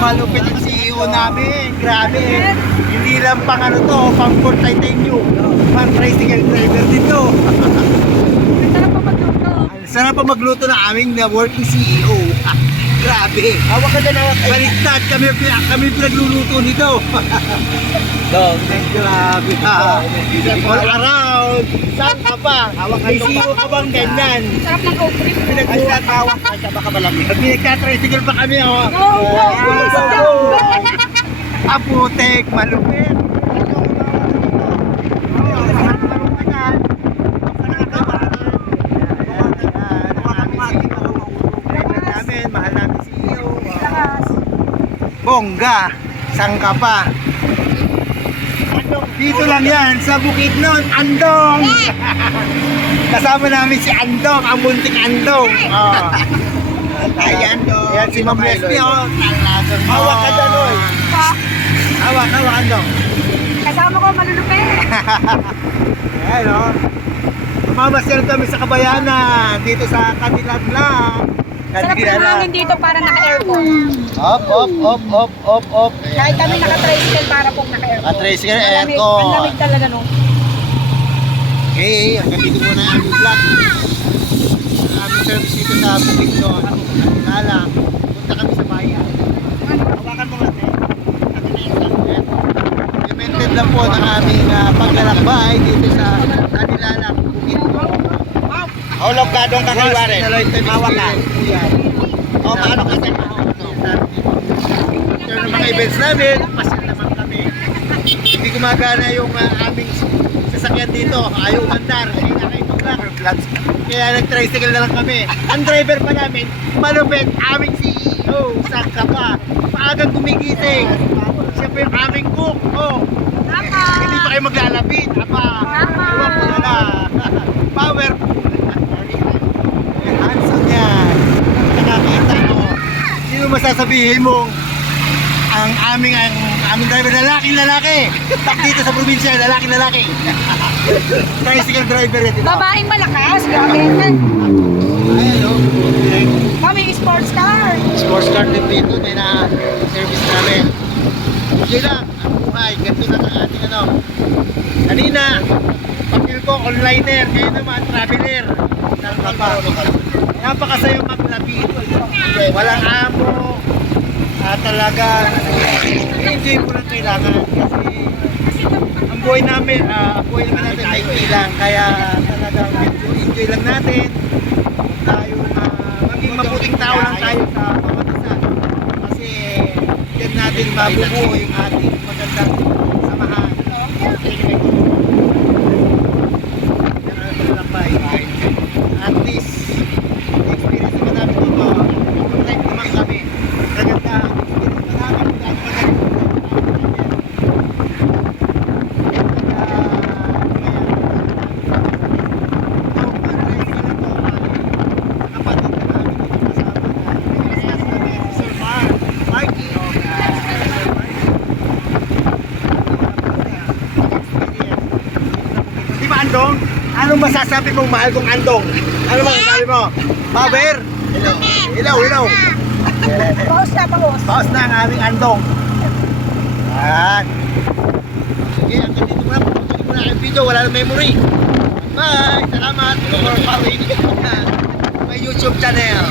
Malupit ang CEO namin. Grabe. Hindi lang pang ano to, pang full titanium. Pang tricycle driver dito. Sarap pa magluto. Sarap pa magluto na aming na working CEO. Grabe. Hawak ka dyan, hawak. Baliktad kami pinagluluto nito. Dog. Grabe ha. All around. Saan ka pa? May CEO ka bang ganyan? Sarap ng coffee. Pinagtatawag ka siya baka malamig. Pinagtatricycle pa kami oh. Aputek, malupit. Mahal namin CEO. Bongga, saan ka pa? Dito lang yan, sa Bukidnon, Andong! Kasama namin si Andong, ang muntik Andong. Oh. Ayan, Andong. Ayan si Ma'am Leslie, oh. Talagang Hawak ka dyan, oy. Hawak, Andong. Kasama ko malulupit. Ayan, oh. Mamasyal kami sa Kabayanan, dito sa Kadilag lang. Sarap ng hangin dito para naka-aircon. Op. Kahit kami naka-tricycle para pong naka-aircon. Naka-tricycle, Ang lamig- aircon. Ang lamig talaga no. Okay, hanggang dito muna ang vlog. Aming service dito sa Bukidnon. Kala, punta kami sa bayan. Hawakan mo nga, Limited lang po ng aming paglalakbay dito sa Kanilalang Bukidnon. Hulog ka doon kakaiwari. Hawak ka. O, paano ka dyan? After ng mga events namin, pasyal naman kami. Hindi gumagana yung aming sasakyan dito. Ayaw umandar. Kaya nakaipa-vlog. Kaya nag-tricycle na lang kami. Ang driver pa namin, malupit, aming CEO. Saan ka pa? Maagang gumigising. Siya pa yung aming cook. Oh. Hindi pa kayo maglalapit. Apa. Iwan ko na na. Power. Handsome yan. Nakakita ko. Sino masasabihin mong ang aming driver lalaki. Tak dito sa probinsya, lalaki. Tricycle driver ito. Babaeng malakas. Grabe. Ayan o. Kami sports car. Sports car din dito, din na service namin. Okay lang, ang buhay, ganito lang ang ating ano. Kanina, papil ko, onliner, ngayon naman, traveler. Napakasayang maglabit. Walang amo. Talaga, enjoy mo lang kailangan. Kasi ang buhay namin, buhay naman natin ay lang. Kaya talagang enjoy lang natin. Tayo maging mabuting tao lang tayo sa bawat isa. Kasi yan natin mabubuo yung ating magandang samahan. At least, experience naman namin dito. Right naman kami. Maganda ang experience namin. Andong, anong masasabi mong mahal kong Andong? Ano masasabi mo? Power? Ilaw. Pause na, pause. Paus na ang aming Andong. Ayan. Sige, hanggang dito muna. Pagpatuloy mo na ang video, wala na memory. Bye! Salamat for following my YouTube channel.